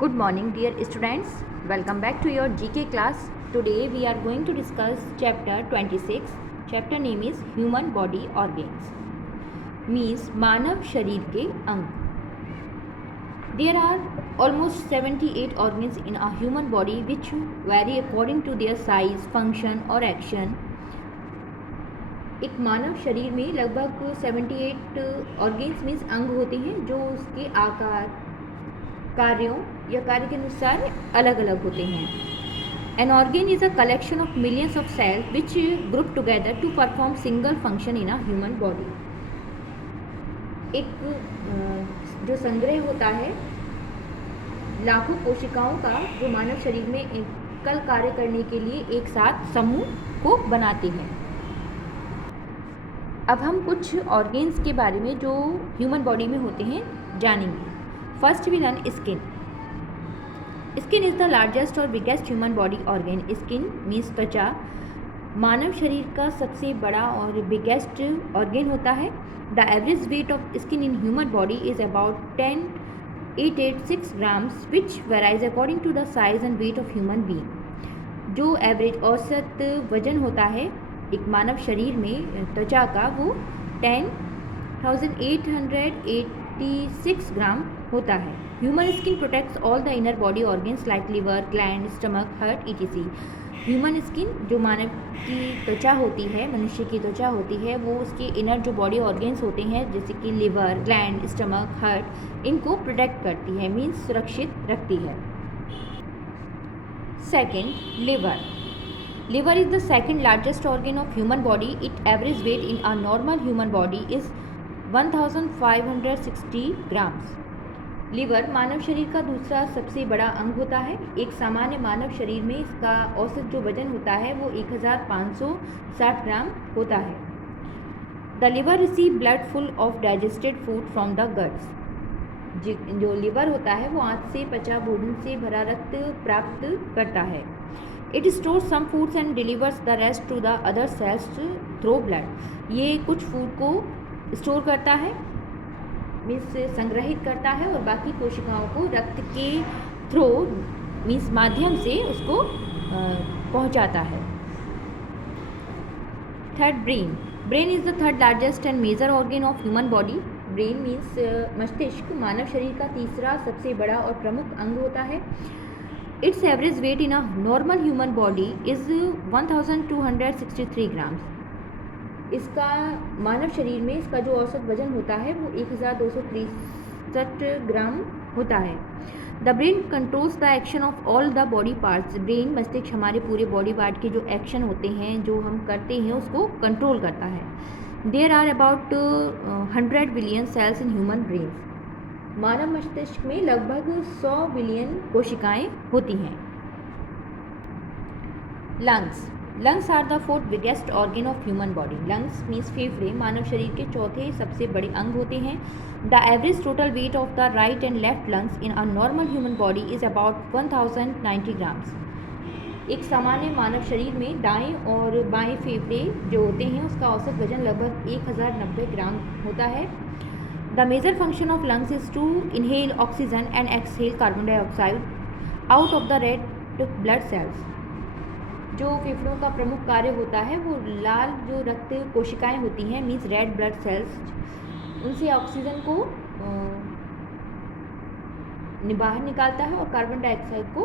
Good morning, dear students. Welcome back to your GK class. Today we are going to discuss chapter 26. Chapter name is Human Body Organs. Means मानव शरीर के अंग. There are almost 78 organs in a human body which vary according to their size, function or action. एक मानव शरीर में लगभग 78 organs means अंग होते हैं जो उसके आकार, कार्यों या कार्य के अनुसार अलग अलग होते हैं. An organ is a collection of millions of cells which group together to perform single function in a human body. एक जो संग्रह होता है लाखों कोशिकाओं का जो मानव शरीर में एकल कार्य करने के लिए एक साथ समूह को बनाते हैं. अब हम कुछ ऑर्गेन्स के बारे में जो ह्यूमन बॉडी में होते हैं जानेंगे. First we learn skin. Skin is the largest और biggest human body organ. Skin means त्वचा मानव शरीर का सबसे बड़ा और बिगेस्ट ऑर्गेन होता है. The average weight of skin in human body is about 10,886 grams which varies according to the size and weight of human being. जो एवरेज औसत वजन होता है एक मानव शरीर में त्वचा का वो 10,886 ग्राम होता है. Human skin protects all the inner body organs like liver, gland, stomach, heart etc. Human skin जो मानव की त्वचा होती है, मनुष्य की त्वचा होती है, वो उसके इनर जो बॉडी ऑर्गेन्स होते हैं जैसे कि लिवर, ग्लैंड, स्टमक, हार्ट, इनको प्रोटेक्ट करती है मीन्स सुरक्षित रखती है. Second, liver. Liver is the second largest organ of human body. Its average weight in a normal human body is 1,560 grams. Liver मानव शरीर का दूसरा सबसे बड़ा अंग होता है. एक सामान्य मानव शरीर में इसका औसत जो वजन होता है वो 1,560 ग्राम होता है. The liver receive blood full of digested food from the guts. जो लिवर होता है वो आंत से पचा भोजन से भरा रक्त प्राप्त करता है. It stores some foods and delivers the rest to the other cells through blood. ये कुछ फूड को स्टोर करता है मीन्स संग्रहित करता है और बाकी कोशिकाओं को रक्त के थ्रू मीन्स माध्यम से उसको पहुंचाता है. Third, brain. Brain is the third largest and major organ of human body. Brain means मस्तिष्क मानव शरीर का तीसरा सबसे बड़ा और प्रमुख अंग होता है. Its average weight in a normal human body is 1,263 grams. इसका मानव शरीर में इसका जो औसत वजन होता है वो 1,263 ग्राम होता है. The brain controls the action of all the body parts. Brain मस्तिष्क हमारे पूरे बॉडी पार्ट के जो एक्शन होते हैं जो हम करते हैं उसको कंट्रोल करता है. There are about 100 billion cells in human brain. मानव मस्तिष्क में लगभग 100 बिलियन कोशिकाएं होती हैं. Lungs. Lungs are the fourth biggest organ of human body. Lungs means फेफड़े मानव शरीर के चौथे सबसे बड़े अंग होते हैं. The average total weight of the right and left lungs in a normal human body is about 1,090 grams. एक सामान्य मानव शरीर में दाएं और बाएं फेफड़े जो होते हैं उसका औसत वजन लगभग 1,090 ग्राम होता है. The major function of lungs is to inhale oxygen and exhale carbon dioxide out of the red blood cells. जो फेफड़ों का प्रमुख कार्य होता है वो लाल जो रक्त कोशिकाएं होती हैं मीन्स रेड ब्लड सेल्स उनसे ऑक्सीजन को बाहर निकालता है और कार्बन डाइऑक्साइड को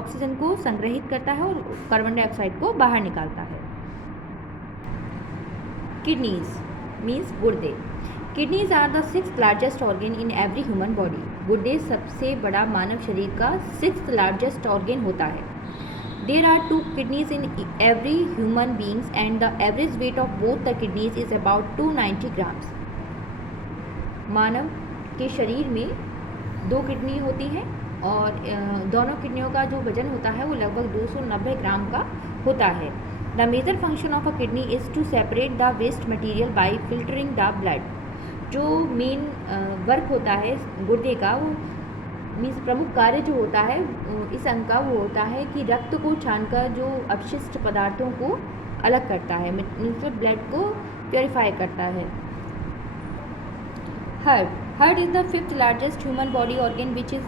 ऑक्सीजन को संग्रहित करता है और कार्बन डाइऑक्साइड को बाहर निकालता है. किडनीज मीन्स गुर्दे. Kidneys are the 6th largest organ in every human body. गुर्दे सबसे बड़ा मानव शरीर का 6th लार्जेस्ट ऑर्गेन होता है. There are 2 kidneys in every human beings and the average weight of both the kidneys is about 290 grams. मानव के शरीर में 2 किडनी होती हैं और दोनों किडनियों का जो वजन होता है वो लगभग 290 ग्राम का होता है. The major function of a kidney is to separate the waste material by filtering the blood. जो मेन वर्क होता है गुर्दे का वो मीन्स प्रमुख कार्य जो होता है इस अंग का वो होता है कि रक्त को छानकर जो अपशिष्ट पदार्थों को अलग करता है मीन्स ब्लड को प्योरीफाई करता है. Heart. Heart is the fifth largest human body organ which is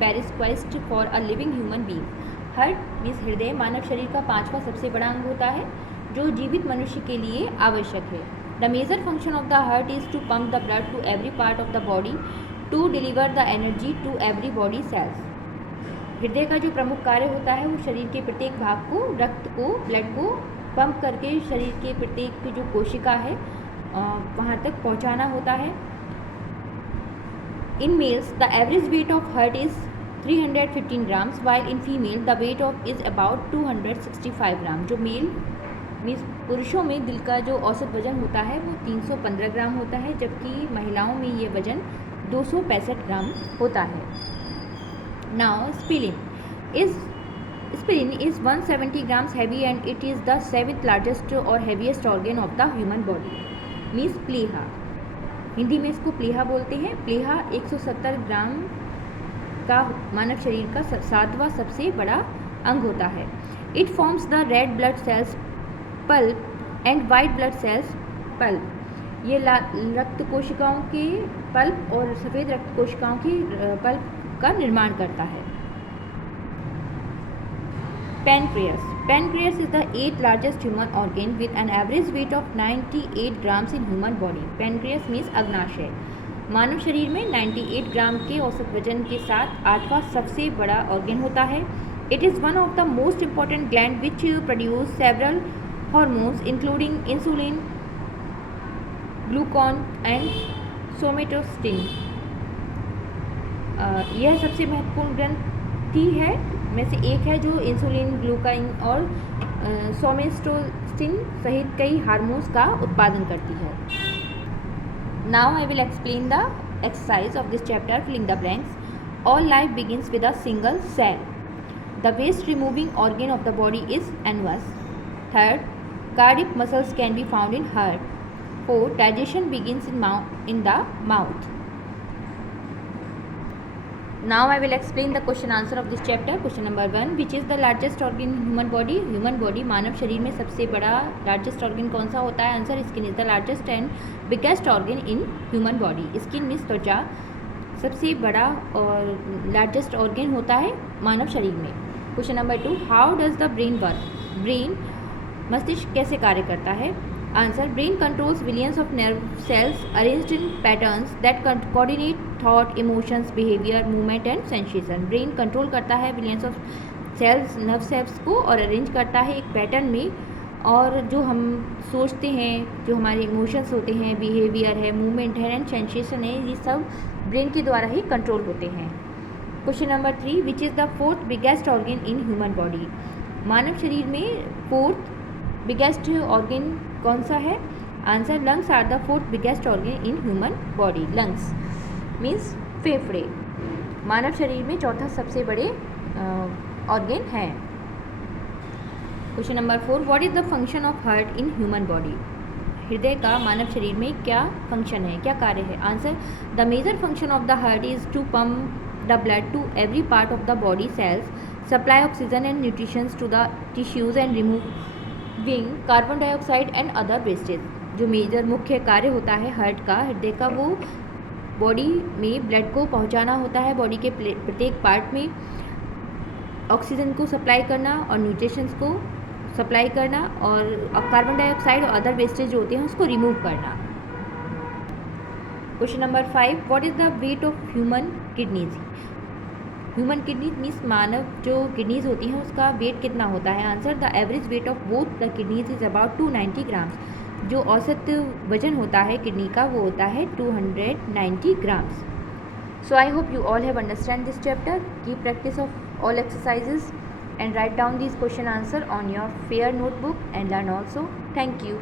prescribed for a living human being. Heart means हृदय मानव शरीर का पांचवा सबसे बड़ा अंग होता है जो जीवित मनुष्य के लिए आवश्यक है. The major function of the heart is to pump the blood to every part of the body to deliver the energy to every body cells. हृदय का जो प्रमुख कार्य होता है वो शरीर के प्रत्येक भाग को रक्त को ब्लड को पंप करके शरीर के प्रत्येक जो कोशिका है वहाँ तक पहुँचाना होता है. In males, the average weight of heart is 315 grams, while in female the weight of is about 265 ग्राम. जो मेल मीन्स पुरुषों में दिल का जो औसत वजन होता है वो 315 ग्राम होता है, जबकि महिलाओं में ये वजन 265 ग्राम होता है. Now spleen is 170 grams heavy and it is the seventh largest or heaviest organ of the human body. Means प्लीहा, हिंदी में इसको प्लीहा बोलते हैं. प्लीहा 170 ग्राम का मानव शरीर का सातवां सबसे बड़ा अंग होता है. It forms the red blood cells pulp and white blood cells pulp. ये रक्त कोशिकाओं के पल्प और सफ़ेद रक्त कोशिकाओं की पल्प का निर्माण करता है. Pancreas is the 8th largest human organ with an average weight of 98 grams in human body. Pancreas means अग्नाशय. मानव शरीर में 98 ग्राम के औसत वजन के साथ आठवां सबसे बड़ा ऑर्गन होता है. It is one of the most important gland which produce several hormones including insulin, glucagon and somatostatin. यह सबसे महत्वपूर्ण ग्रंथि है में से एक है जो इंसुलिन, ग्लूकाइन और सोमेटोस्टिन सहित कई हार्मोन्स का उत्पादन करती है. Now I will explain the exercise of this chapter, filling the blanks. All life begins with a single cell. The waste removing organ of the body is एनवस. Third, cardiac muscles can be found in heart. Fourth, digestion begins in the mouth. Now I will explain the question answer of this chapter. Question number 1, which is the largest organ in human body? Human body मानव शरीर में सबसे बड़ा largest organ कौन सा होता है? Answer, skin is the largest and biggest organ in human body. Skin means त्वचा सबसे बड़ा और largest organ होता है मानव शरीर में. Question number 2, how does the brain work? Brain मस्तिष्क कैसे कार्य करता है? Answer, brain controls billions of nerve cells arranged in patterns that coordinate thought, emotions, behavior, movement and sensation. Brain control करता है billions of cells, nerve cells को और arrange करता है एक पैटर्न में, और जो हम सोचते हैं, जो हमारे इमोशंस होते हैं, बिहेवियर है, मूवमेंट है एंड सेंसेशन है, ये सब ब्रेन के द्वारा ही कंट्रोल होते हैं. Question number 3, which is the fourth biggest organ in human body? मानव शरीर में फोर्थ बिगेस्ट ऑर्गन कौन सा है? Answer, lungs are the fourth biggest organ in human body. Lungs means फेफड़े मानव शरीर में चौथा सबसे बड़े ऑर्गन है. Question number 4, what is the function of heart in human body? हृदय का मानव शरीर में क्या फंक्शन है, क्या कार्य है? Answer, the major function of the heart is to pump the blood to every part of the body cells, supply oxygen and nutritions to the tissues and removing carbon dioxide and other wastage. जो major मुख्य कार्य होता है heart का, हृदय का, वो body में ब्लड को पहुंचाना होता है, बॉडी के प्रत्येक पार्ट में ऑक्सीजन को सप्लाई करना और न्यूट्रिशंस को सप्लाई करना और कार्बन डाइऑक्साइड और अदर वेस्टेज जो होते हैं उसको रिमूव करना. Question number 5, what is the weight of human kidneys? Human kidneys means मानव जो किडनीज होती हैं उसका वेट कितना होता है? Answer, the average weight of both the kidneys is about 290 grams. जो औसत वजन होता है किडनी का वो होता है 290 grams. So I hope you all have understand this chapter. Keep practice of all exercises and write down these question answer on your fair notebook and learn also. Thank you.